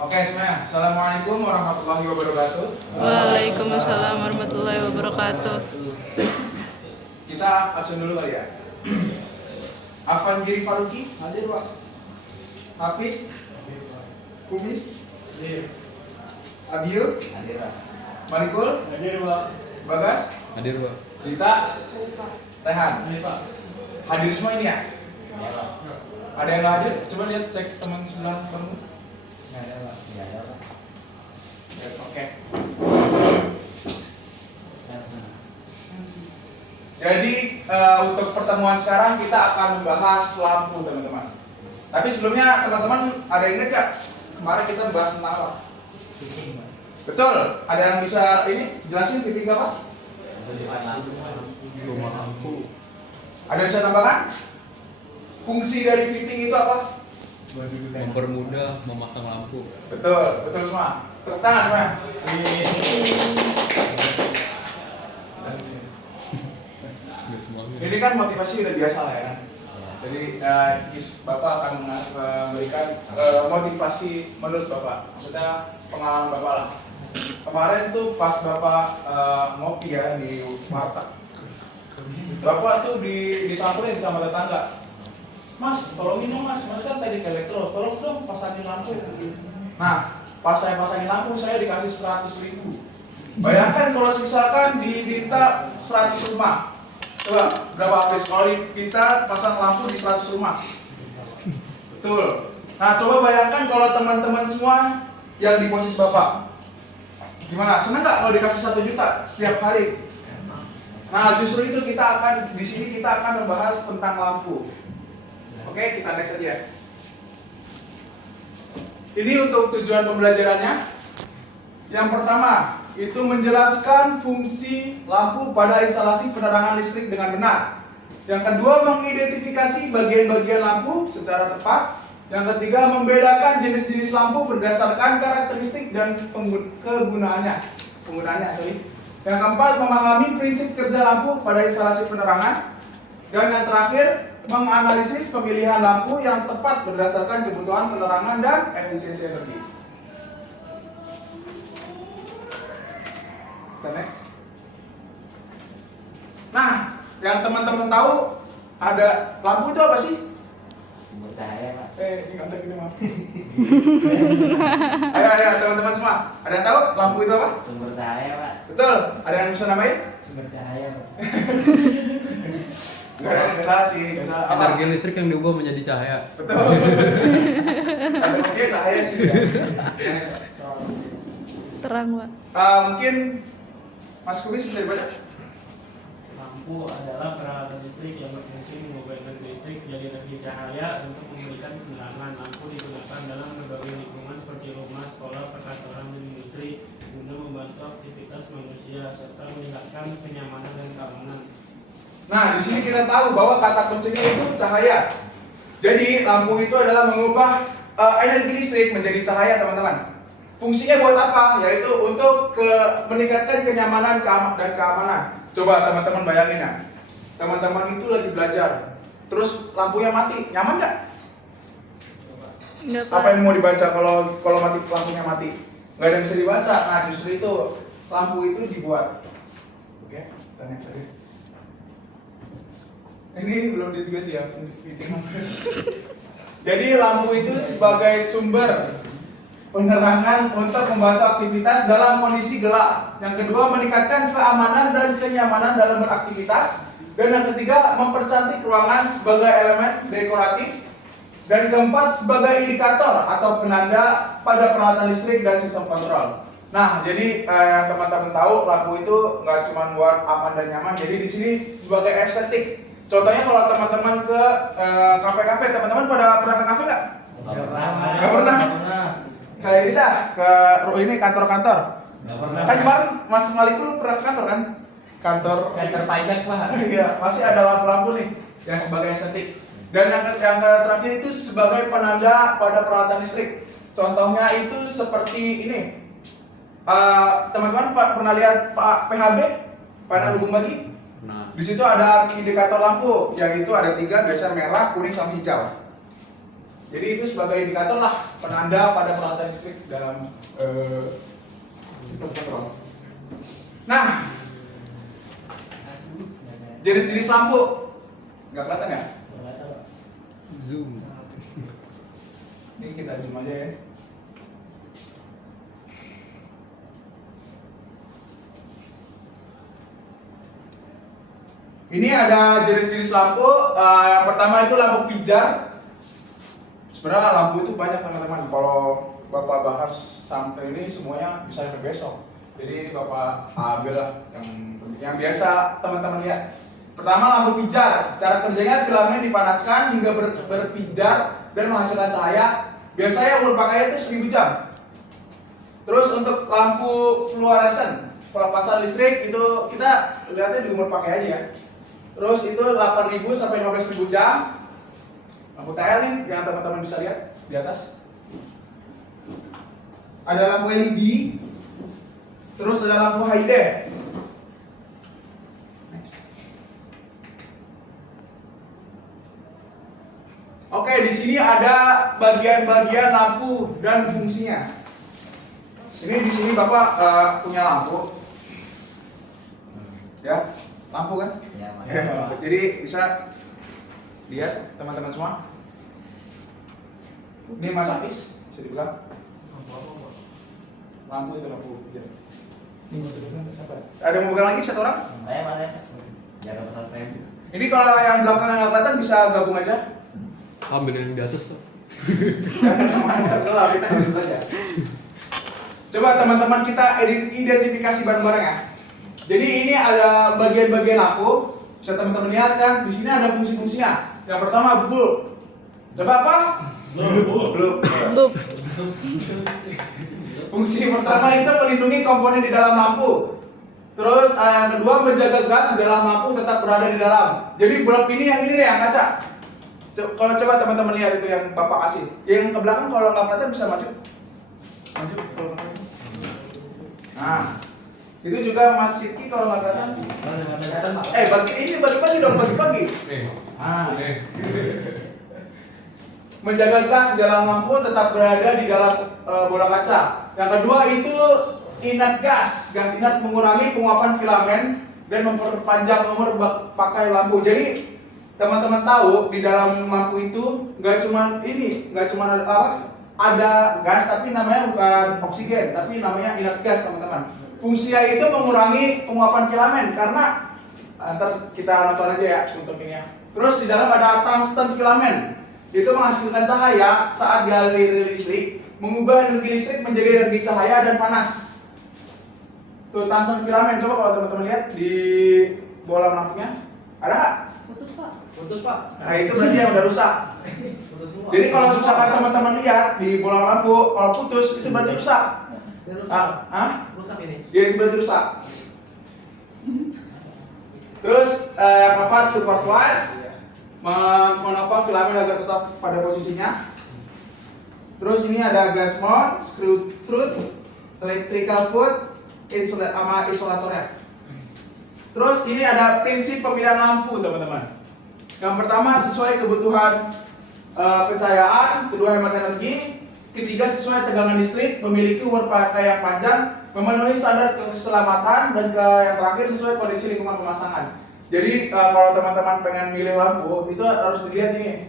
Oke semuanya, Assalamualaikum warahmatullahi wabarakatuh. Waalaikumsalam warahmatullahi wabarakatuh. Kita absen dulu kali ya. Afan Giri Faruqi, hadir Pak. Hafiz, Kumis, Abiu, Hadir Pak. Malikul, Hadir Pak. Bagas, Hadir Pak. Dita, Rehan. Hadir Pak. Hadir semua ini ya? Ya Pak. Ada yang nggak hadir? Coba lihat cek teman sebelah kamu. Nggak ada Pak. Nggak ada Pak. Yes, oke. Jadi untuk pertemuan sekarang kita akan membahas lampu teman-teman. Tapi sebelumnya teman-teman ada yang ingat gak? Kemarin kita membahas tentang apa? Fitting Pak. Betul. Ada yang bisa ini jelasin fitting apa? Tulisan lampu. Rumah lampu. Ada yang bisa tambahkan? Fungsi dari fitting itu apa? Mempermudah memasang lampu. Betul, betul semua. Tepuk tangan semua. Biar semuanya. Ini kan motivasi udah biasa lah ya kan. Jadi Bapak akan memberikan motivasi menurut Bapak. Maksudnya pengalaman Bapak lah. Kemarin tuh pas Bapak ngopi ya di warteg. Bapak tuh disamperin sama tetangga. Mas, tolongin dong mas, mas kan tadi ke elektro, tolong dong pasangin lampu. Nah, pas saya pasangin lampu, saya dikasih 100.000. Bayangkan kalau misalkan diminta 100 rumah. Coba, berapa habis kalau kita pasang lampu di 100 rumah? Betul. Nah, coba bayangkan kalau teman-teman semua yang di posisi Bapak. Gimana? Senang nggak kalau dikasih 1 juta setiap hari? Nah, justru itu di sini kita akan membahas tentang lampu. Oke, kita next aja. Ini untuk tujuan pembelajarannya. Yang pertama, itu menjelaskan fungsi lampu pada instalasi penerangan listrik dengan benar. Yang kedua, mengidentifikasi bagian-bagian lampu secara tepat. Yang ketiga, membedakan jenis-jenis lampu berdasarkan karakteristik dan penggunaannya. Yang keempat, memahami prinsip kerja lampu pada instalasi penerangan. Dan yang terakhir, menganalisis pemilihan lampu yang tepat berdasarkan kebutuhan penerangan dan efisiensi energi. Kita next. Nah, yang teman-teman tahu ada lampu itu apa sih? Sumber cahaya Pak. Ini ngantek ini maaf. Ayo teman-teman semua. Ada yang tahu lampu itu apa? Sumber cahaya Pak. Betul. Ada yang bisa namain? Sumber cahaya Pak. Nggak salah sih. Nggak salah. Apa? Energi listrik yang diubah menjadi cahaya. Betul. Ada maksudnya saya sih. Next. Terang, Pak. Mungkin Mas Kumis bisa dibaca. Lampu adalah peralatan listrik yang berfungsi mengubah energi listrik menjadi energi cahaya untuk memberikan penerangan. Lampu digunakan dalam berbagai lingkungan seperti rumah, sekolah, perkantoran, dan industri guna membantu aktivitas manusia serta meningkatkan kenyamanan dan keamanan. Nah, di sini kita tahu bahwa kata kuncinya itu cahaya. Jadi lampu itu adalah mengubah energi listrik menjadi cahaya, teman-teman. Fungsinya buat apa? Yaitu untuk meningkatkan kenyamanan dan keamanan. Coba teman-teman bayangin ya. Teman-teman itu lagi belajar, terus lampunya mati, nyaman nggak? Enggak, Apa Pak. yang mau dibaca kalau mati lampunya mati? Nggak ada yang bisa dibaca. Nah, justru itu lampu itu dibuat. Oke, kita next aja. Ini belum diganti ya fitting. Jadi lampu itu sebagai sumber penerangan untuk membantu aktivitas dalam kondisi gelap. Yang kedua, meningkatkan keamanan dan kenyamanan dalam beraktivitas. Dan yang ketiga, mempercantik ruangan sebagai elemen dekoratif. Dan keempat, sebagai indikator atau penanda pada peralatan listrik dan sistem kontrol. Nah, jadi yang teman-teman tahu, lampu itu nggak cuma buat aman dan nyaman. Jadi di sini sebagai estetik. Contohnya kalau teman-teman ke kafe-kafe, teman-teman pernah ke kafe nggak? Nggak pernah. Kayak ini dah ke ini kantor-kantor. Nggak pernah. Kan kemarin Mas Malikul pernah ke kantor kan? Kantor pajak Pak. Iya, masih ada lampu-lampu nih yang sebagai estetik. Dan yang terakhir itu sebagai penanda pada peralatan listrik. Contohnya itu seperti ini. Teman-teman pernah lihat Pak PHB, panel hubung bagi? Nah, Di situ ada indikator lampu, yang itu ada 3, biasanya merah, kuning, sama hijau. Jadi itu sebagai indikator lah penanda pada peralatan listrik dalam sistem kontrol. Nah, jenis-jenis lampu nggak kelihatan ya? Zoom. Ini kita zoom aja ya. Ini ada jenis-jenis lampu. Yang pertama itu lampu pijar. Sebenarnya lampu itu banyak teman-teman. Kalau Bapak bahas sampai ini semuanya bisa sampai besok. Jadi ini Bapak ambil lah yang biasa teman-teman lihat. Pertama lampu pijar. Cara kerjanya filamen dipanaskan hingga berpijar dan menghasilkan cahaya. Biasanya umur pakainya itu 1000 jam. Terus untuk lampu fluoresen, pelepasan listrik itu kita lihatnya di umur pakai aja ya. Terus itu 8.000 sampai 15.000 jam. Lampu TL nih yang teman-teman bisa lihat di atas. Ada lampu LED. Terus ada lampu HID. Oke, di sini ada bagian-bagian lampu dan fungsinya. Ini di sini Bapak punya lampu. Ya, lampu kan? Ya, Jadi bisa lihat teman-teman semua. Ini Mas Apis, bisa dibilang. Lampu itu lampu pijar. Ada mau pegang lagi satu orang? Saya mana? Jangan pesan rem. Ini kalau yang belakang yang kelihatan bisa gabung aja. Ambil yang di atas tuh. Gelap, kita nggak sebut aja. Coba teman-teman kita identifikasi bareng-bareng ya. Jadi ini ada bagian-bagian lampu. Bisa teman-teman lihat kan? Di sini ada fungsi-fungsinya. Yang pertama bulb. Coba apa? Bulb. Loop. Fungsi pertama itu melindungi komponen di dalam lampu. Terus yang kedua menjaga gas di dalam lampu tetap berada di dalam. Jadi bulb ini yang ini yang kaca. Kalau coba teman-teman lihat itu yang Bapak kasih. Yang ke belakang kalau nggak kelihatan bisa maju. Maju. Nah, itu juga Mas Siti kalau nggak kelihatan. Bagi-bagi dong, bagi-bagi. Ah. Menjaga gas di dalam lampu tetap berada di dalam bola kaca. Yang kedua itu inert gas. Gas inert mengurangi penguapan filamen dan memperpanjang umur pakai lampu. Jadi teman-teman tahu di dalam lampu itu nggak cuma ada apa? Ada gas tapi namanya bukan oksigen, tapi namanya inert gas teman-teman. Fungsinya itu mengurangi penguapan filamen karena ntar kita nonton aja ya untuk ini ya. Terus di dalam ada tungsten filamen. Itu menghasilkan cahaya saat dialiri listrik, mengubah energi listrik menjadi energi cahaya dan panas. Tuh tungsten filamen, coba kalau teman-teman lihat di bola lampunya ada nggak? Putus Pak. Nah itu berarti yang udah rusak. Putus semua. Jadi kalau misalkan teman-teman lihat di bola lampu kalau putus itu berarti rusak. Rusak ini. Ya itu berarti rusak. Terus yang keempat support wires menopang filamen agar tetap pada posisinya. Terus ini ada glass mount, screw through, electrical foot, sama isolatornya. Terus ini ada prinsip pemilihan lampu teman-teman. Yang pertama sesuai kebutuhan pencahayaan, kedua hemat energi, ketiga sesuai tegangan listrik, memiliki umur pakai yang panjang, memenuhi standar keselamatan, dan yang terakhir sesuai kondisi lingkungan pemasangan. Jadi kalau teman-teman pengen milih lampu itu harus dilihat nih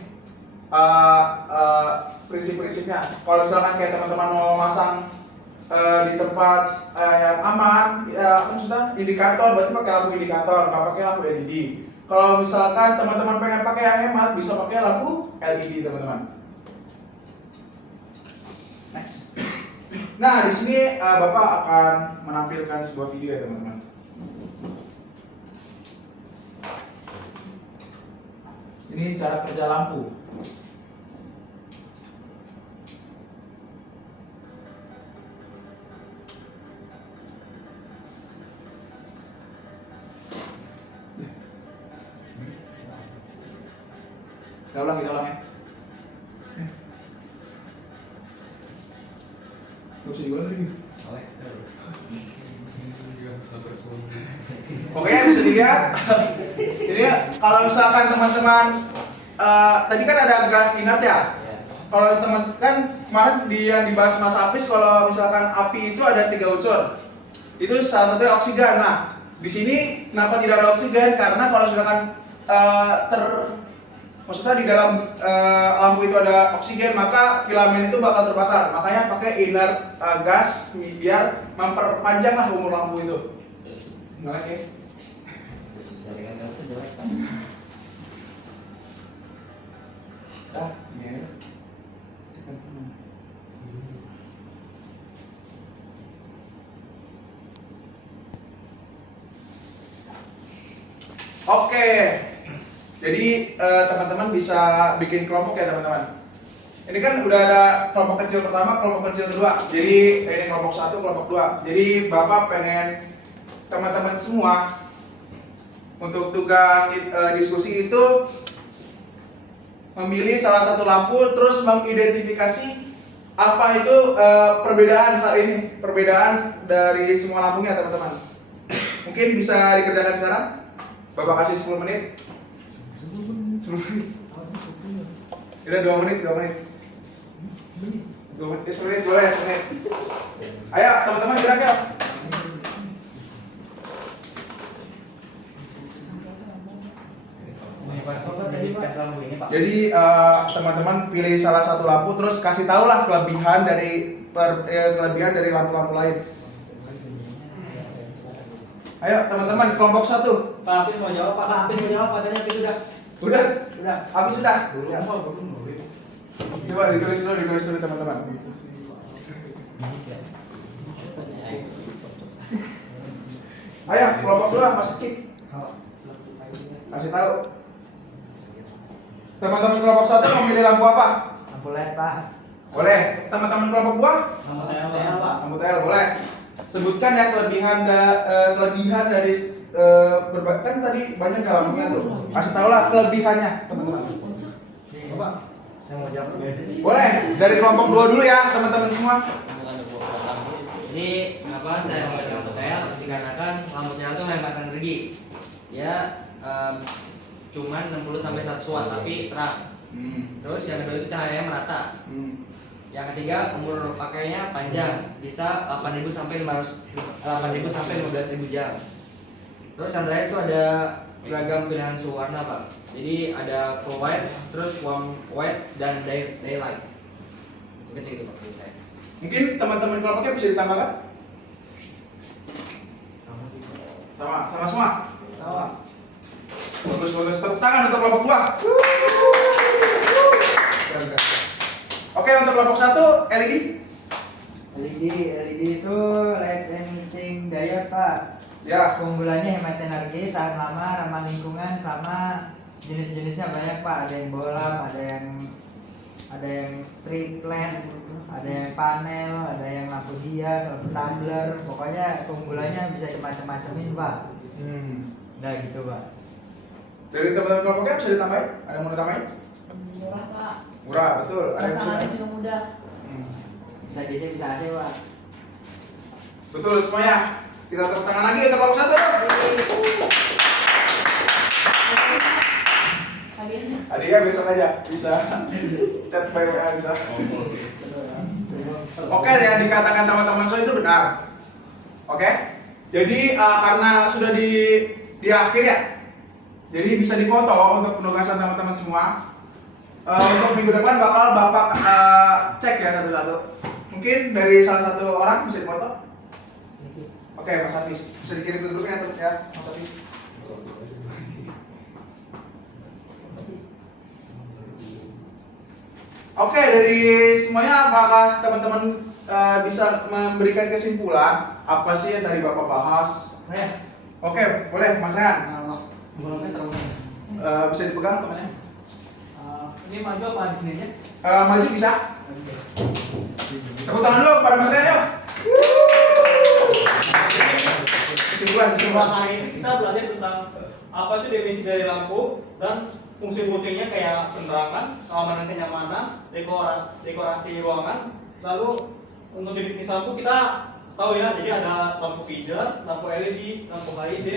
prinsip-prinsipnya. Kalau misalkan kayak teman-teman mau masang di tempat yang aman, ya maksudnya indikator, berarti pakai lampu indikator, nggak pakai lampu LED. Kalau misalkan teman-teman pengen pakai yang hemat, bisa pakai lampu LED teman-teman. Next. Nah di sini Bapak akan menampilkan sebuah video ya teman-teman. Ini cara kerja lampu. Kita ulang ya. Gak usah diulang lagi. Pokoknya bisa dilihat. Jadi kalau misalkan teman-teman tadi kan ada gas inert ya. kalau teman kan kemarin yang dibahas Mas Apis, kalau misalkan api itu ada 3 unsur. Itu salah satunya oksigen. Nah, di sini kenapa tidak ada oksigen? Karena kalau misalkan maksudnya di dalam lampu itu ada oksigen, maka filamen itu bakal terbakar. Makanya pakai inner gas biar memperpanjang lah umur lampu itu. Nggak lagi. Jaringan kamu tuh jelek Pak. Ya. Oke, jadi teman-teman bisa bikin kelompok ya teman-teman. Ini kan udah ada kelompok kecil pertama, kelompok kecil kedua. Jadi ini kelompok 1, kelompok 2. Jadi Bapak pengen teman-teman semua untuk tugas diskusi itu memilih salah satu lampu, terus mengidentifikasi apa itu perbedaan saat ini, perbedaan dari semua lampunya teman-teman. Mungkin bisa dikerjakan sekarang. Bapak kasih 10 menit. 10 menit. Udah 2 menit, 2 menit. 2 menit, 10 menit boleh, 10 menit. Ayo teman-teman gerak ya. Jadi teman-teman pilih salah satu lampu, terus kasih tahu lah kelebihan dari lampu-lampu lain. Ayo teman-teman kelompok 1. Pak Apis mau jawab, Pak. Pak Apis mau jawab, katanya Apis udah. Udah? Udah. Habis sudah? Ya. Coba ditulis dulu teman-teman. Ayo kelompok 2 Mas Kik. Kasih tahu. Teman-teman kelompok 1 mau pilih lampu apa? Lampu LED, Pak. Boleh. Teman-teman kelompok 2? Lampu TL, Pak. Lampu TL boleh. Sebutkan ya kelebihan dari kan tadi banyak ya lampunya tuh. Kasih tahu lah kelebihannya teman-teman. Bapak, saya mau jawab dulu. Boleh. Dari kelompok 2 dulu ya teman-teman semua. Jadi kenapa saya memilih lampu TL? Dikarenakan lampu TL itu hemat energi. Ya cuman 60 sampai 100 watt tapi terang. Terus yang kedua itu cahayanya merata. Yang ketiga umur pakainya panjang, bisa 8.000 sampai 15.000 jam. Terus yang terakhir itu ada beragam pilihan suhu warna, Pak. Jadi ada full white, terus warm white dan daylight. Itu kecil gitu Pak menurut saya. Mungkin teman-teman kelompoknya bisa ditambahkan? Sama sih, Pak. Sama semua. Sama. Bagus. Tepuk tangan untuk kelompok 2. Oke, untuk kelompok 1 LED. LED itu light emitting diode, Pak. Ya. Keunggulannya hemat energi, tahan lama, ramah lingkungan, sama jenis-jenisnya banyak, Pak. Ada yang bolam, ada yang street lamp, ada yang panel, ada yang lampu hias, lampu tumbler. Pokoknya keunggulannya bisa dimacam-macamin, Pak. Nah gitu, Pak. Dari teman-teman kelompoknya bisa ditambahin? Ada yang mau ditambahin? Murah, Pak. Murah, betul. Ada yang bisa. Pasangannya juga mudah. Bisa DC, bisa AC, Pak. Betul semuanya. Kita tepuk tangan lagi untuk kelompok 1. Hadiahnya. Hadiah besok aja bisa. Chat by WA bisa. Oke, yang dikatakan teman-teman saya itu benar. Oke. Jadi karena sudah di akhir ya. Jadi bisa difoto untuk penugasan teman-teman semua. Untuk minggu depan bakal Bapak cek ya satu-satu. Mungkin dari salah satu orang bisa difoto. Oke, Mas Hafiz. Bisa dikirim ke grupnya ya, Mas Hafiz. Oke, dari semuanya apakah teman-teman bisa memberikan kesimpulan apa sih yang tadi Bapak bahas? Oke, boleh Mas Rehan. Bisa dipegang temannya? Ini maju apa di sininya? Maju bisa? Tepuk tangan dulu kepada Mas Rehan yuk. Kesimpulan. Hari ini kita belajar tentang apa itu definisi dari lampu dan fungsi-fungsinya kayak penerangan, keamanan, kenyamanan, dekorasi ruangan. Lalu untuk definisi lampu kita tahu ya, jadi ada lampu pijar, lampu LED, lampu HID,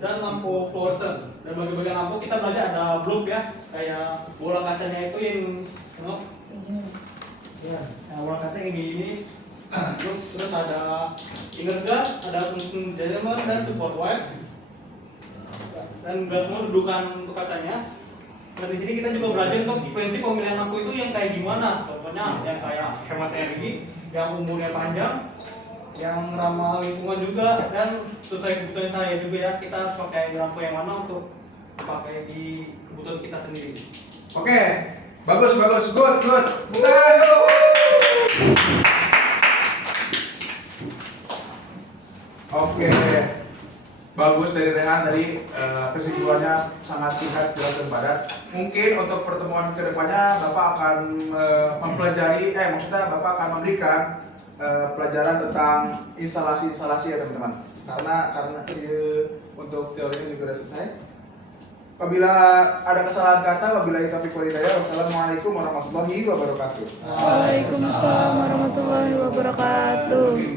dan lampu fluoresan. Dan bagi-bagi lampu kita belajar ada bulb ya, kayak bola kacanya itu yang Awal katanya kayak gini, terus ada inner guard, ada fungsi gentleman dan support wife, dan gak semua dudukan untuk katanya. Nah di sini kita juga belajar untuk prinsip pemilihan lampu itu yang kayak gimana. Contohnya yang kayak hemat energi, yang umurnya panjang, yang ramah lingkungan juga, dan sesuai kebutuhan saya juga ya, kita harus pakai lampu yang mana untuk pakai di kebutuhan kita sendiri. Oke, bagus, good. Bukan dulu. Oke, bagus dari Rehan tadi, kesimpulannya sangat singkat, jelas dan padat. Mungkin untuk pertemuan kedepannya Bapak akan mempelajari, maksudnya Bapak akan memberikan pelajaran tentang instalasi-instalasi ya teman-teman. Karena untuk teorinya juga sudah selesai. Apabila ada kesalahan kata, wabillahi taufiq wal hidayah. Wassalamualaikum warahmatullahi wabarakatuh. Waalaikumsalam warahmatullahi wabarakatuh.